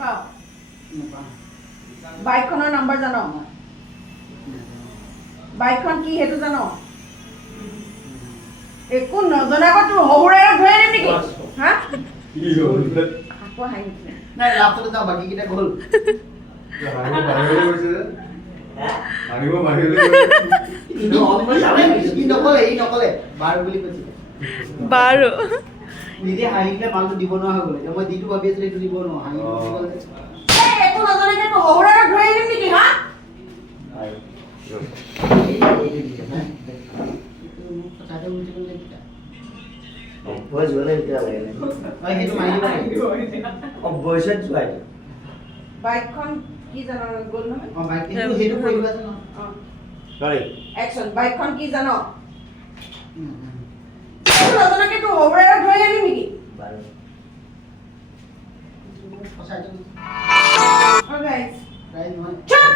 পাও বাইকখনৰ নাম্বাৰ জানো বাইকখন কি হেতু জানো একো নজনাকৈ তোৰ হবুৰে ধৰি আনিম নেকি হা কি হ'ল আকৌ হাঁহি নাই লাভটো যাও বাকি কিটা গ'ল বাহিৰলৈ গৈছে যে আনিব বাহিৰলৈ ই নকলে বাৰ বুলি কৈছিল বাৰু নিজে হাঁহিলে মালটো দিব নোৱাৰা হৈ গ'ল এতিয়া মই যিটো ভাবি আছিলো সেইটো দিব নোৱাৰো হাঁহি গ'ল এই একো নজনাকৈ তোৰ হবুৰে ধৰি আনিম নেকি হা কথাতে উঠি গ'ল এতিয়া ভইচ গ'লে এতিয়া লাগে হয় সেইটো মাৰিব ভইচত যোৱাই বাইকখন কি জানো গ'ল নহয় বাইক কিন্তু সেইটো কৰি দিবাচোন সৰি একচন বাইকখন কি জানো একো নজনাকৈ তোৰ হবুৰে ধৰি আনিম নেকি বাৰু সঁচাইটো অলৰাইট ৰাইট নহয় চুপ